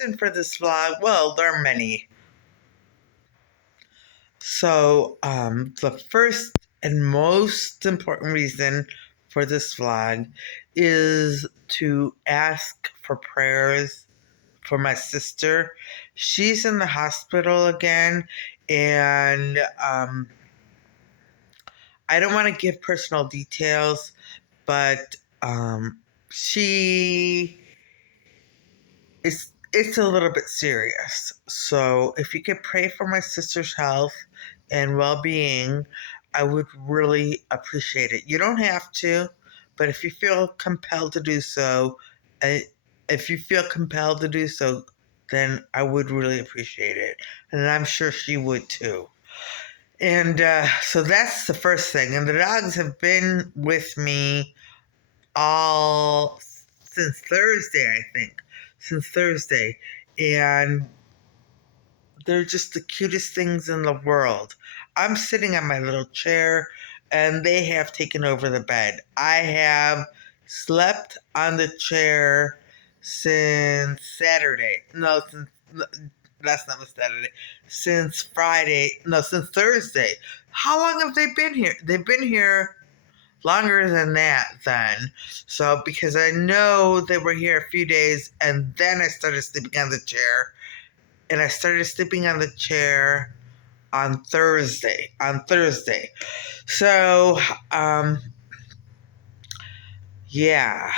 reason for this vlog, well, there are many. So, the first and most important reason for this vlog is to ask for prayers for my sister. She's in the hospital again, and I don't want to give personal details, but she it's a little bit serious. So if you could pray for my sister's health and well-being, I would really appreciate it. You don't have to, but if you feel compelled to do so, I, if you feel compelled to do so, then I would really appreciate it. And I'm sure she would too. And so that's the first thing. And the dogs have been with me all since Thursday, I think. Since Thursday. And they're just the cutest things in the world. I'm sitting on my little chair and they have taken over the bed. I have slept on the chair since Saturday. No, that's not Saturday. Since Friday. No, since Thursday. How long have they been here? They've been here longer than that then. So because I know they were here a few days and then I started sleeping on the chair. And I started sleeping on the chair on Thursday. So, yeah,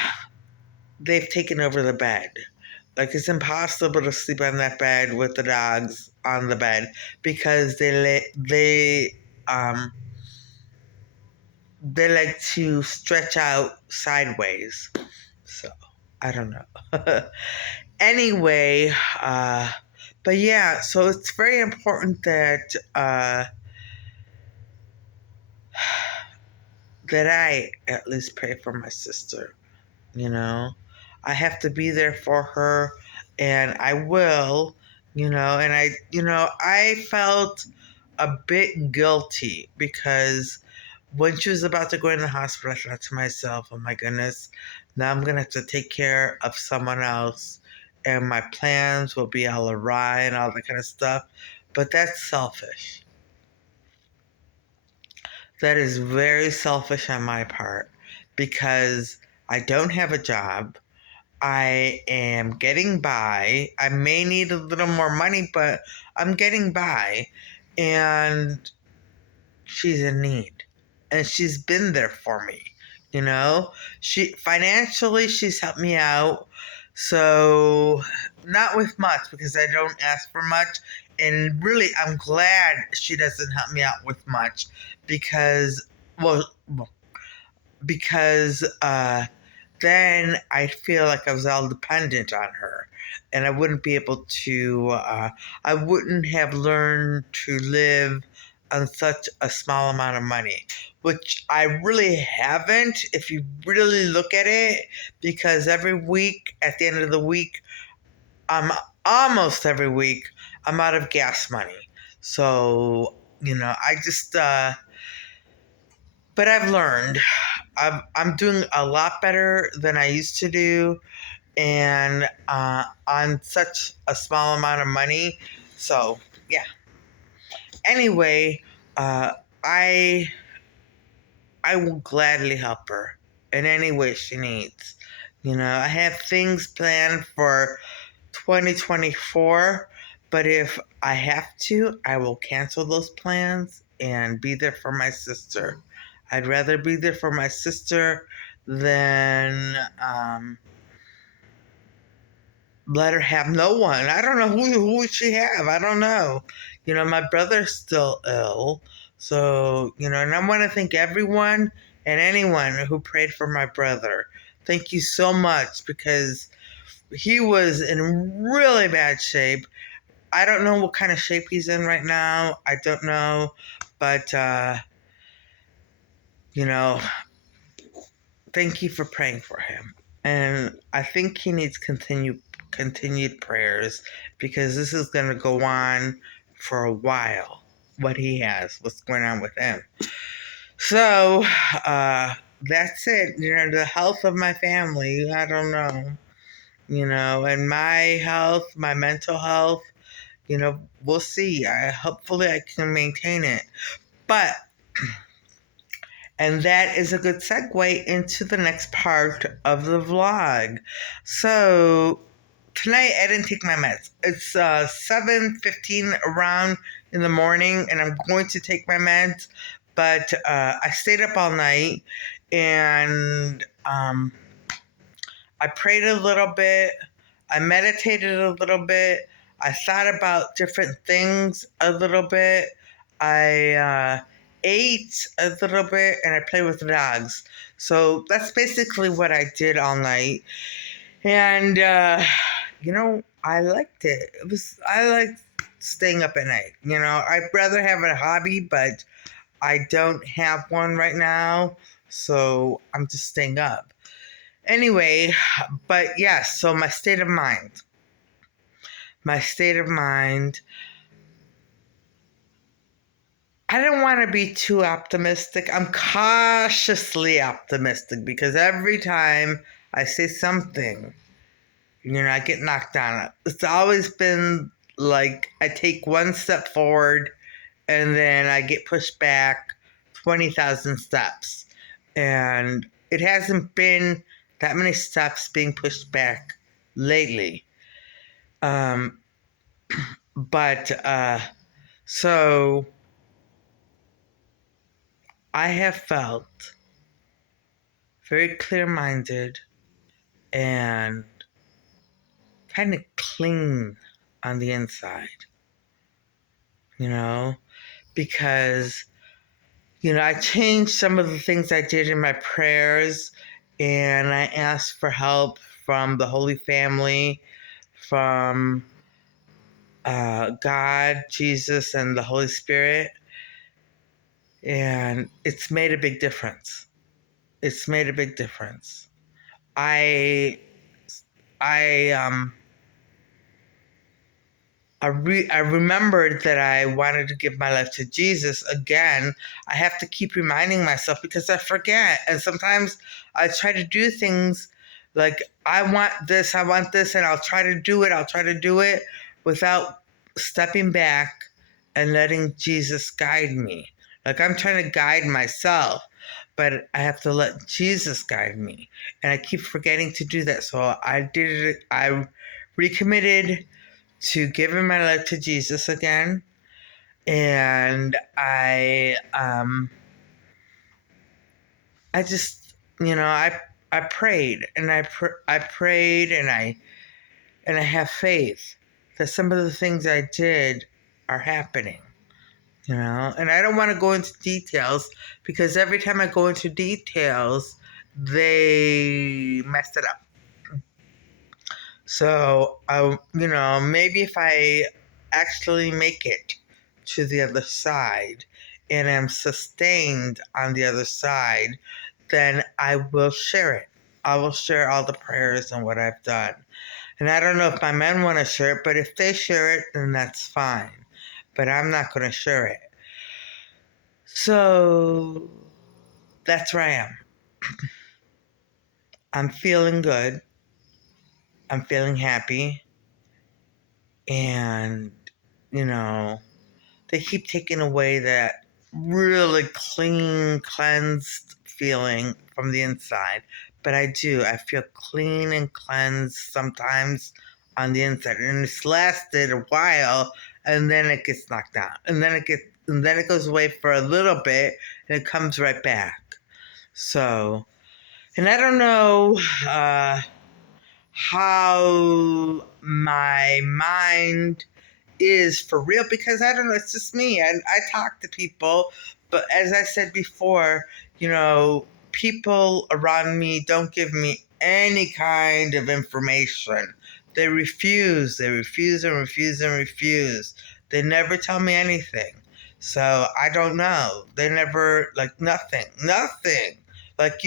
they've taken over the bed. Like, it's impossible to sleep on that bed with the dogs on the bed because they like to stretch out sideways. So, I don't know. Anyway, but yeah, so it's very important that that I at least pray for my sister. You know, I have to be there for her, and I will. And I felt a bit guilty because when she was about to go in the hospital, I thought to myself, "Oh my goodness, now I'm gonna have to take care of someone else." And my plans will be all awry and all that kind of stuff. But that's selfish. That is very selfish on my part because I don't have a job. I am getting by. I may need a little more money, but I'm getting by. And she's in need. And she's been there for me. She financially she's helped me out. So not with much because I don't ask for much. And really I'm glad she doesn't help me out with much because because then I feel like I was all dependent on her. And I wouldn't be able to, I wouldn't have learned to live on such a small amount of money, which I really haven't if you really look at it, because every week, at the end of the week, almost every week, I'm out of gas money. So, I just, but I've learned. I'm doing a lot better than I used to do, and on such a small amount of money. So yeah. Anyway, I I will gladly help her in any way she needs. I have things planned for 2024, but if I have to, I will cancel those plans and be there for my sister. I'd rather be there for my sister than let her have no one. I don't know who would she have. I don't know. My brother's still ill. So, and I want to thank everyone and anyone who prayed for my brother. Thank you so much because he was in really bad shape. I don't know what kind of shape he's in right now. I don't know. But, you know, thank you for praying for him. And I think he needs continued prayers because this is going to go on for a while. What's going on with him. So, that's it. The health of my family, I don't know. and my health, my mental health, we'll see. Hopefully I can maintain it. But, and that is a good segue into the next part of the vlog. So, tonight I didn't take my meds. It's 7:15 around in the morning, and I'm going to take my meds. But I stayed up all night, and I prayed a little bit. I meditated a little bit. I thought about different things a little bit. I ate a little bit, and I played with the dogs. So that's basically what I did all night. And I liked it. I liked staying up at night. I'd rather have a hobby, but I don't have one right now, so I'm just staying up. Anyway, but yes, so my state of mind. My state of mind. I don't want to be too optimistic. I'm cautiously optimistic because every time I say something, I get knocked down. It's always been like I take one step forward and then I get pushed back 20,000 steps. And it hasn't been that many steps being pushed back lately. But so I have felt very clear minded and kind of clean on the inside, because, I changed some of the things I did in my prayers, and I asked for help from the Holy Family, from God, Jesus, and the Holy Spirit. And it's made a big difference. It's made a big difference. I remembered that I wanted to give my life to Jesus again. I have to keep reminding myself because I forget. And sometimes I try to do things like, I want this, and I'll try to do it without stepping back and letting Jesus guide me. Like, I'm trying to guide myself, but I have to let Jesus guide me. And I keep forgetting to do that. So I did it. I recommitted to giving my life to Jesus again, and I just I prayed, and I prayed, and I have faith that some of the things I did are happening, and I don't want to go into details because every time I go into details, they mess it up. So, maybe if I actually make it to the other side and am sustained on the other side, then I will share it. I will share all the prayers and what I've done. And I don't know if my men want to share it, but if they share it, then that's fine. But I'm not going to share it. So, that's where I am. I'm feeling good. I'm feeling happy. And, they keep taking away that really clean, cleansed feeling from the inside. But I do. I feel clean and cleansed sometimes on the inside. And it's lasted a while, and then it gets knocked out. And then it goes away for a little bit, and it comes right back. So, and I don't know how my mind is for real, because I don't know, it's just me. And I talk to people, but as I said before, people around me don't give me any kind of information. They refuse and refuse and refuse. They never tell me anything. So I don't know. They never, like, nothing. Like,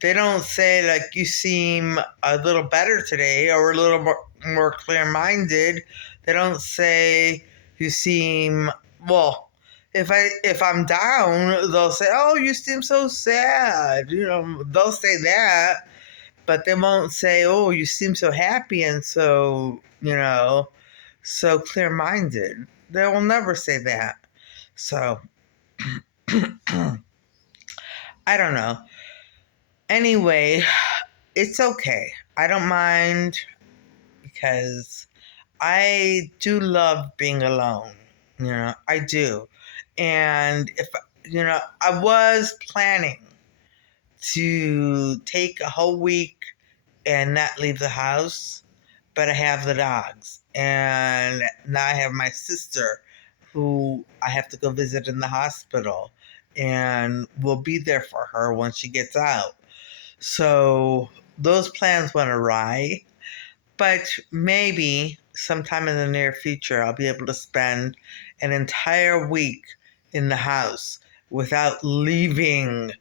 they don't say, like, you seem a little better today or a little more clear-minded. They don't say you seem, well, if I'm down, they'll say, "Oh, you seem so sad." They'll say that, but they won't say, "Oh, you seem so happy and so, so clear-minded." They will never say that. So, I don't know. Anyway, it's okay. I don't mind because I do love being alone. I do. And if, I was planning to take a whole week and not leave the house, but I have the dogs. And now I have my sister who I have to go visit in the hospital, and we'll be there for her when she gets out. So those plans went awry, but maybe sometime in the near future I'll be able to spend an entire week in the house without leaving,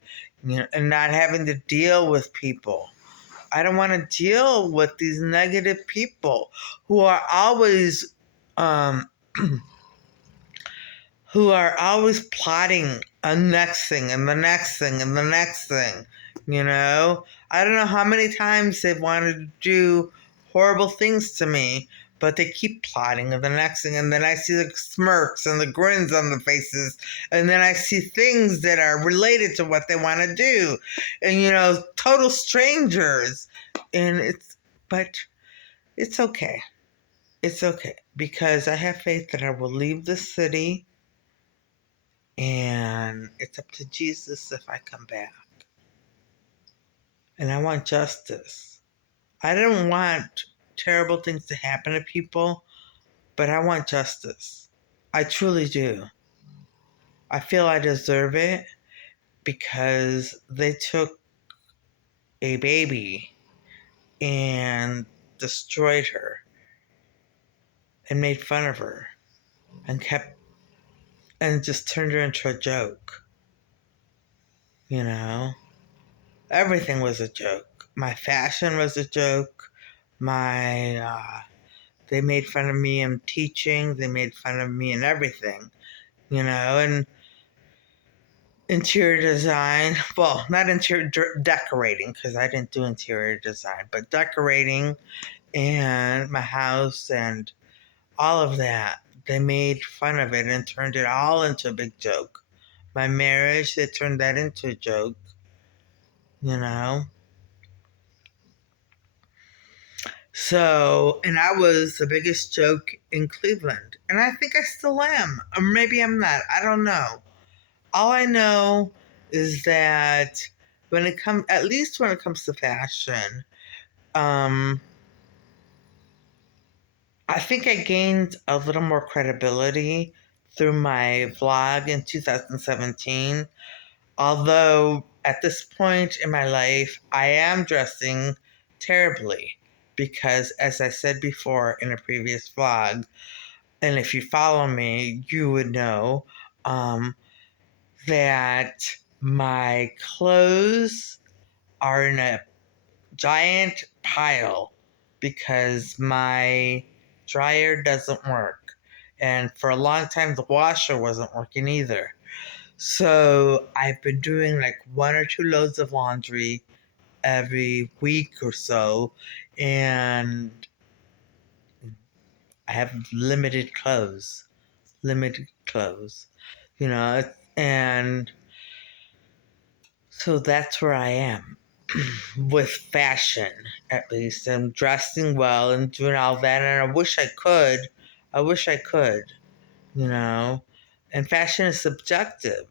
and not having to deal with people. I don't want to deal with these negative people who are always um, who are always plotting a next thing and the next thing and the next thing. I don't know how many times they've wanted to do horrible things to me, but they keep plotting and the next thing. And then I see the smirks and the grins on the faces. And then I see things that are related to what they want to do. And, total strangers. But it's okay. It's okay because I have faith that I will leave the city, and it's up to Jesus if I come back. And I want justice. I don't want terrible things to happen to people, but I want justice. I truly do. I feel I deserve it because they took a baby and destroyed her and made fun of her and just turned her into a joke. Everything was a joke. My fashion was a joke. They made fun of me in teaching. They made fun of me in everything, and interior design. Well, not interior decorating, because I didn't do interior design, but decorating and my house and all of that. They made fun of it and turned it all into a big joke. My marriage, they turned that into a joke, you know. So, and I was the biggest joke in Cleveland. And I think I still am. Or maybe I'm not. I don't know. All I know is that at least when it comes to fashion, um, I think I gained a little more credibility through my vlog in 2017. Although at this point in my life, I am dressing terribly because, as I said before in a previous vlog, and if you follow me, you would know that my clothes are in a giant pile because my dryer doesn't work. And for a long time, the washer wasn't working either. So I've been doing like 1 or 2 loads of laundry every week or so, and I have limited clothes. Limited clothes, and so that's where I am with fashion, at least. I'm dressing well and doing all that, and I wish I could. I wish I could, you know. And fashion is subjective.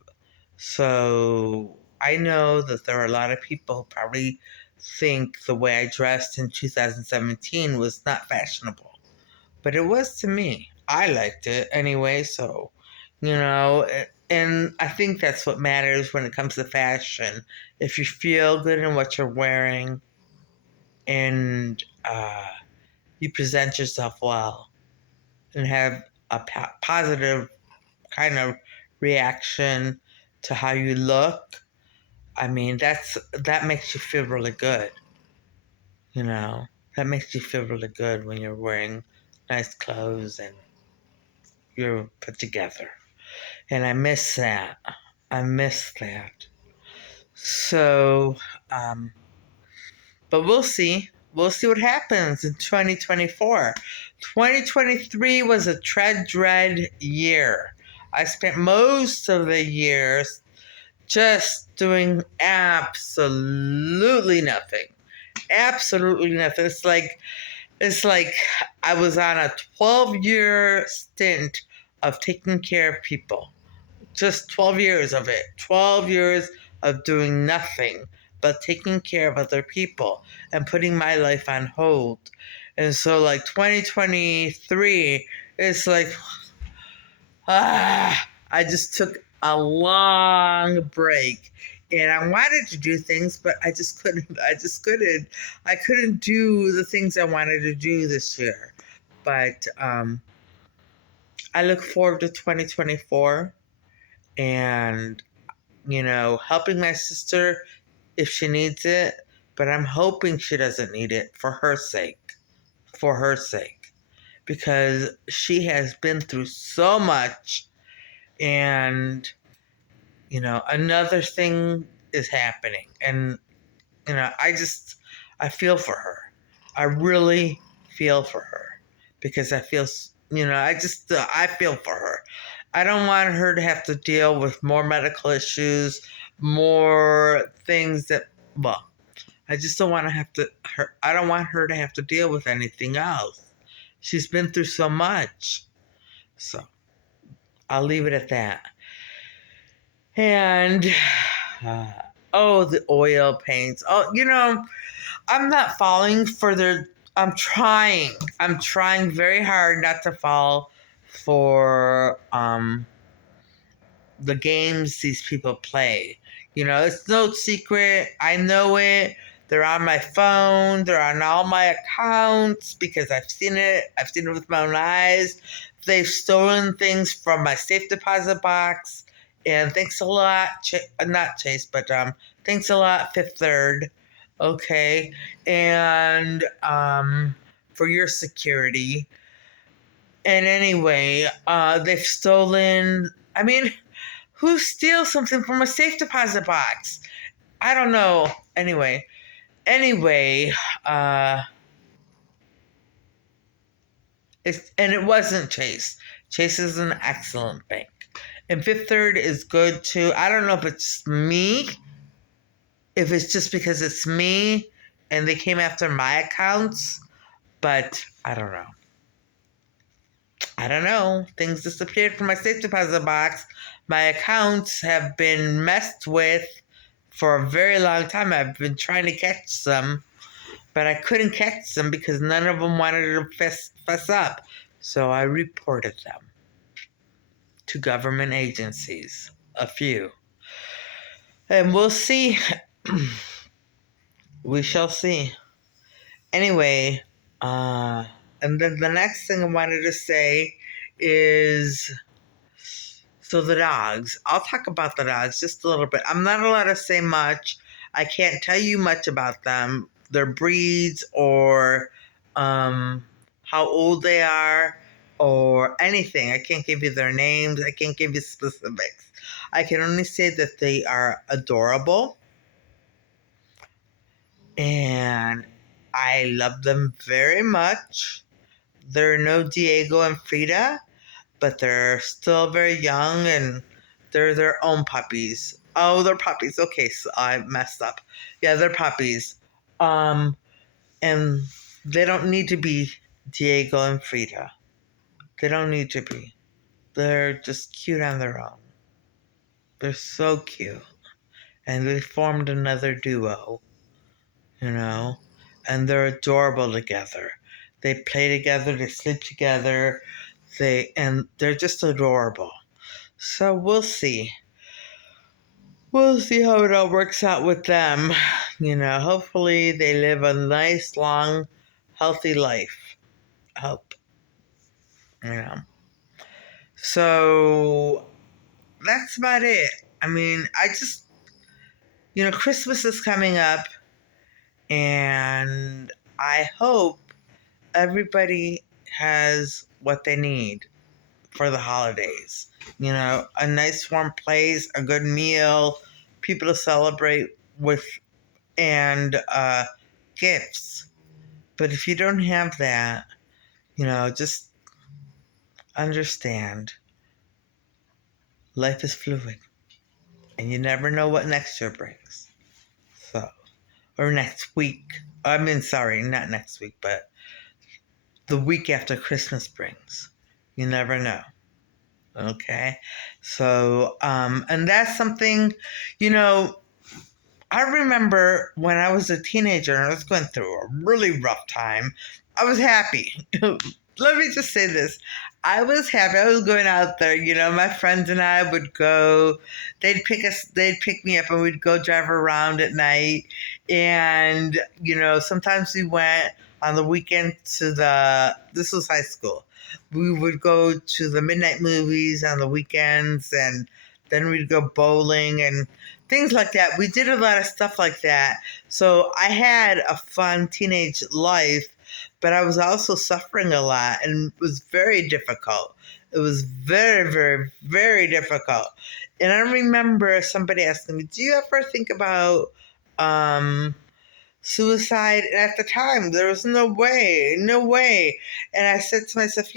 So I know that there are a lot of people who probably think the way I dressed in 2017 was not fashionable. But it was to me. I liked it anyway, so, and I think that's what matters when it comes to fashion. If you feel good in what you're wearing and you present yourself well and have a positive kind of reaction to how you look, I mean, that makes you feel really good, you know. That makes you feel really good when you're wearing nice clothes and you're put together. And I miss that. I miss that. So, um, But we'll see. We'll see what happens in 2024. 2023 was a dread year. I spent most of the years just doing absolutely nothing. Absolutely nothing. It's like I was on a 12-year stint of taking care of people. Just 12 years of it. 12 years of doing nothing but taking care of other people and putting my life on hold. And so, like, 2023, it's like, I just took a long break. And I wanted to do things, but I just couldn't. I couldn't do the things I wanted to do this year. But I look forward to 2024 and, helping my sister if she needs it. But I'm hoping she doesn't need it for her sake. For her sake. Because she has been through so much. And, another thing is happening. And, I feel for her. I really feel for her. Because I feel, I feel for her. I don't want her to have to deal with more medical issues, more things well, I just don't want to I don't want her to have to deal with anything else. She's been through so much. So, I'll leave it at that. And, the oil paints. I'm not falling for I'm trying. I'm trying very hard not to fall for, the games these people play. It's no secret. I know it. They're on my phone. They're on all my accounts because I've seen it. I've seen it with my own eyes. They've stolen things from my safe deposit box. And thanks a lot, not Chase, but thanks a lot, Fifth Third. Okay, and for your security. And anyway, they've stolen. I mean, who steals something from a safe deposit box? I don't know. Anyway, it wasn't Chase. Chase is an excellent bank, and Fifth Third is good too. I don't know if it's me, if it's just because it's me, and they came after my accounts, but I don't know. Things disappeared from my safe deposit box. My accounts have been messed with for a very long time. I've been trying to catch them, but I couldn't catch them because none of them wanted to fess up. So I reported them to government agencies, a few. And we'll see. We shall see. Anyway, and then the next thing I wanted to say is, so the dogs. I'll talk about the dogs just a little bit. I'm not allowed to say much. I can't tell you much about them, their breeds, or how old they are, or anything. I can't give you their names. I can't give you specifics. I can only say that they are adorable. And I love them very much. They're no Diego and Frida, but they're still very young and they're their own puppies. Oh, they're puppies. Okay, so I messed up. Yeah, they're puppies. And they don't need to be Diego and Frida. They don't need to be. They're just cute on their own. They're so cute. And they formed another duo, and they're adorable together. They play together, they sleep together, they're just adorable. So we'll see. We'll see how it all works out with them. Hopefully they live a nice, long, healthy life. Hope. So that's about it. I mean, Christmas is coming up, and I hope everybody has what they need for the holidays. A nice warm place, a good meal, people to celebrate with, and gifts. But if you don't have that, just understand life is fluid and you never know what next year brings. So, or next week. Sorry, not next week, but the week after Christmas brings. You never know. Okay? So, and that's something, you know, I remember when I was a teenager and I was going through a really rough time, I was happy. Let me just say this. I was happy. I was going out there, my friends and I would go, they'd pick me up and we'd go drive around at night. And, sometimes we went on the weekend this was high school. We would go to the midnight movies on the weekends, and then we'd go bowling and things like that. We did a lot of stuff like that. So I had a fun teenage life, but I was also suffering a lot, and it was very difficult. It was very, very, very difficult. And I remember somebody asking me, do you ever think about suicide? And at the time, there was no way, no way. And I said to myself,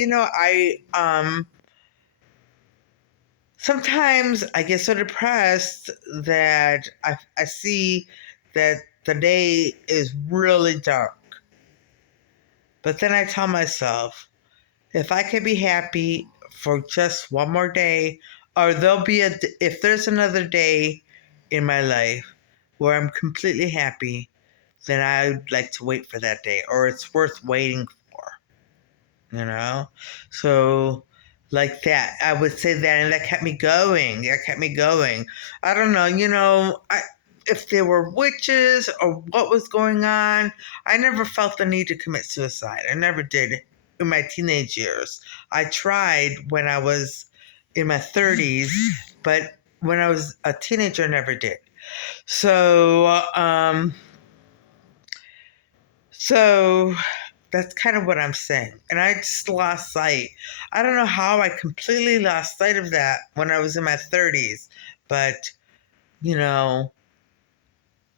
sometimes I get so depressed that I see that the day is really dark. But then I tell myself, if I can be happy for just one more day, or if there's another day in my life where I'm completely happy, then I'd like to wait for that day, or it's worth waiting for. So like that, I would say that, and that kept me going. I don't know, if there were witches or what was going on. I never felt the need to commit suicide. I never did in my teenage years. I tried when I was in my 30s, but when I was a teenager, I never did. So that's kind of what I'm saying. And I just lost sight. I don't know how I completely lost sight of that when I was in my 30s. But,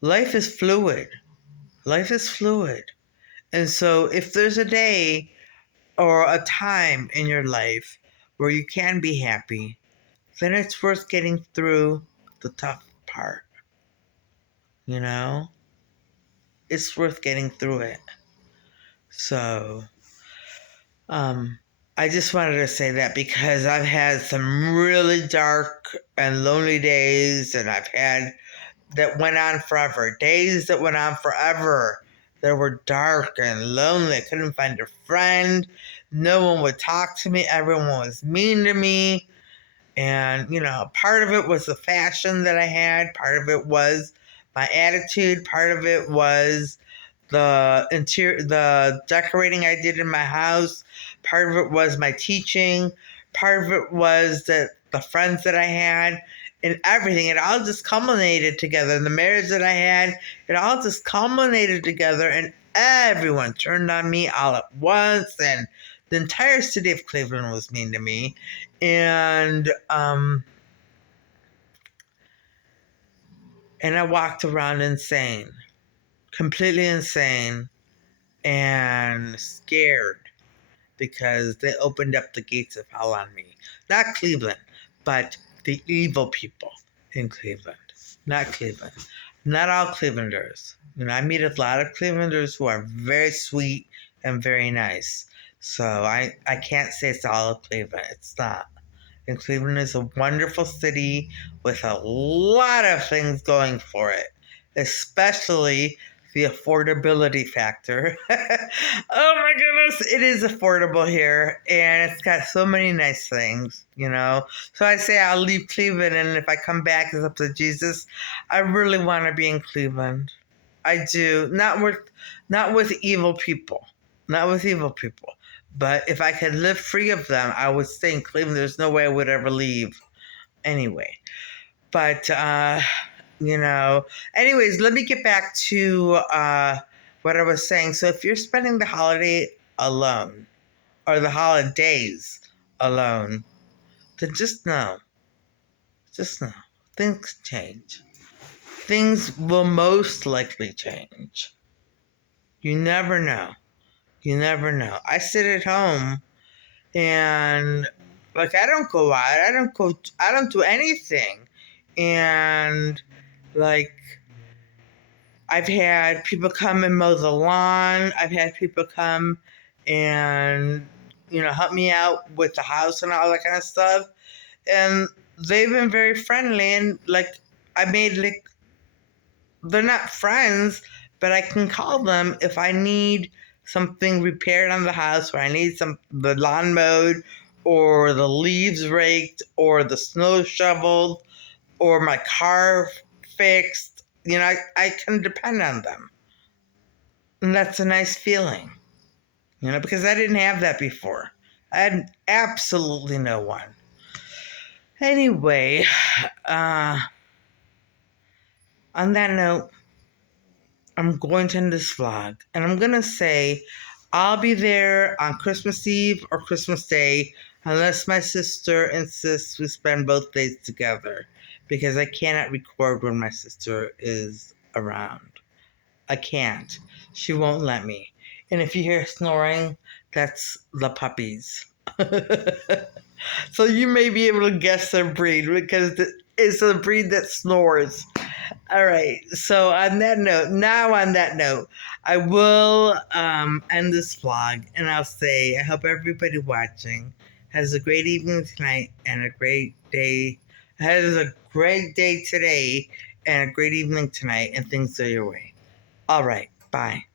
life is fluid. Life is fluid. And so if there's a day or a time in your life where you can be happy, then it's worth getting through the tough part. It's worth getting through it. So, I just wanted to say that because I've had some really dark and lonely days, and I've had that went on forever. Days that went on forever that were dark and lonely. I couldn't find a friend. No one would talk to me. Everyone was mean to me. And, part of it was the fashion that I had. Part of it was my attitude. Part of it was the decorating I did in my house. Part of it was my teaching. Part of it was the friends that I had and everything. It all just culminated together. The marriage that I had, it all just culminated together, and everyone turned on me all at once, and the entire city of Cleveland was mean to me. And I walked around insane, completely insane and scared because they opened up the gates of hell on me. Not Cleveland, but the evil people in Cleveland. Not Cleveland. Not all Clevelanders. I meet a lot of Clevelanders who are very sweet and very nice. So I can't say it's all of Cleveland. It's not. And Cleveland is a wonderful city with a lot of things going for it, especially the affordability factor. Oh my goodness, it is affordable here, and it's got so many nice things, So I say I'll leave Cleveland, and if I come back, it's up to Jesus. I really want to be in Cleveland. I do. Not with evil people. Not with evil people. But if I could live free of them, I would stay in Cleveland. There's no way I would ever leave anyway. But, anyways, let me get back to what I was saying. So if you're spending the holiday alone, or the holidays alone, then just know, things change. Things will most likely change. You never know. You never know. I sit at home and like I don't go out. I don't do anything. And like I've had people come and mow the lawn. I've had people come and help me out with the house and all that kind of stuff. And they've been very friendly and like I made like they're not friends, but I can call them if I need something repaired on the house or I need the lawn mowed or the leaves raked or the snow shoveled or my car fixed. I can depend on them. And that's a nice feeling, because I didn't have that before. I had absolutely no one. Anyway, on that note, I'm going to end this vlog and I'm going to say I'll be there on Christmas Eve or Christmas Day unless my sister insists we spend both days together because I cannot record when my sister is around. I can't. She won't let me. And if you hear snoring, that's the puppies. So you may be able to guess their breed because it's a breed that snores. All right. So on that note, I will end this vlog and I'll say I hope everybody watching has a great evening tonight and a great day. Has a great day today and a great evening tonight and things go your way. All right. Bye.